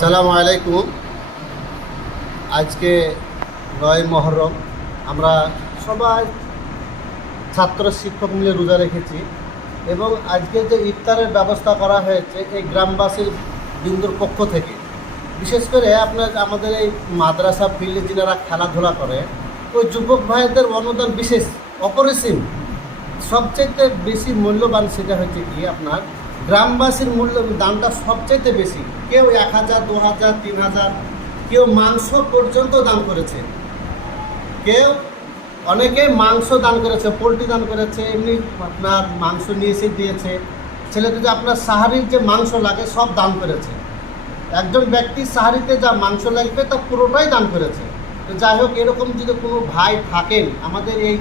আসসালামু আলাইকুম। আজকে ৯ মুহররম আমরা সবাই ছাত্র শিক্ষক মিলে রোজা রেখেছি এবং আজকে যে ইফতারের ব্যবস্থা করা হয়েছে এই গ্রামবাসীর বিন্দুর পক্ষ থেকে, বিশেষ করে আমাদের এই মাদ্রাসা ফিল্ডে যারা খেলাধুলা করে ওই যুবক ভাইদের অনুদান বিশেষ অপরিসীম। সবচেয়ে বেশি মূল্যবান সেটা হচ্ছে কি আপনার গ্রামবাসীর দানটা সবচেয়ে বেশি। কেউ ১,০০০, ২,০০০, ৩,০০০, কেউ মাংস পর্যন্ত দান করেছে, কেউ অনেকে মাংস দান করেছে, পোলট্রি দান করেছে, এমনি আপনার মাংস নিয়ে এসে দিয়েছে। ছেলেদের যে আপনার সাহারির যে মাংস লাগে সব দান করেছে। একজন ব্যক্তি সাহারিতে যা মাংস লাগবে তা পুরোটাই দান করেছে। তো যাই হোক, এরকম যদি কোনো ভাই থাকেন আমাদের এই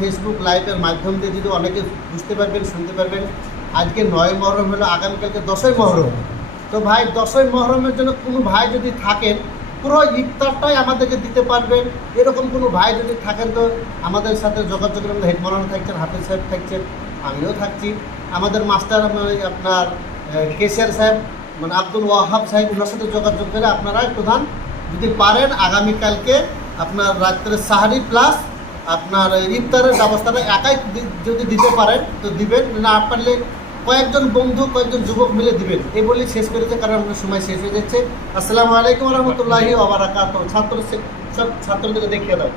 ফেসবুক লাইভের মাধ্যম দিয়ে যদি অনেকে বুঝতে পারবেন, শুনতে পারবেন। আজকে ৯ মুহররম হলো, আগামীকালকে ১০ই মুহররম। তো ভাই ১০ই মুহররমের জন্য কোনো ভাই যদি থাকেন পুরো ইফতারটাই আমাদেরকে দিতে পারবেন। এরকম কোনো ভাই যদি থাকেন তো আমাদের সাথে যোগাযোগ করে। হেড মৌলানা থাকছেন, হাফিজ সাহেব থাকছেন, আমিও থাকছি, আমাদের মাস্টার আপনার কেশিয়ার সাহেব আব্দুল ওয়াহাব সাহেব, ওনার সাথে যোগাযোগ করে আপনারা প্রধান যদি পারেন আগামীকালকে আপনার রাত্রে সাহারি প্লাস আপনার ইফতারের ব্যবস্থাটা একাই যদি দিতে পারেন তো দিবেন, না পারলে কয়েকজন বন্ধু, কয়েকজন যুবক মিলে দিবেন। এই বলেই শেষ করেছে, কারণ আমাদের সময় শেষ হয়ে যাচ্ছে। আসসালামু আলাইকুম রহমতুল্লাহি ওয়া বারাকাতুহু। সব ছাত্রদেরকে দেখিয়ে দাও।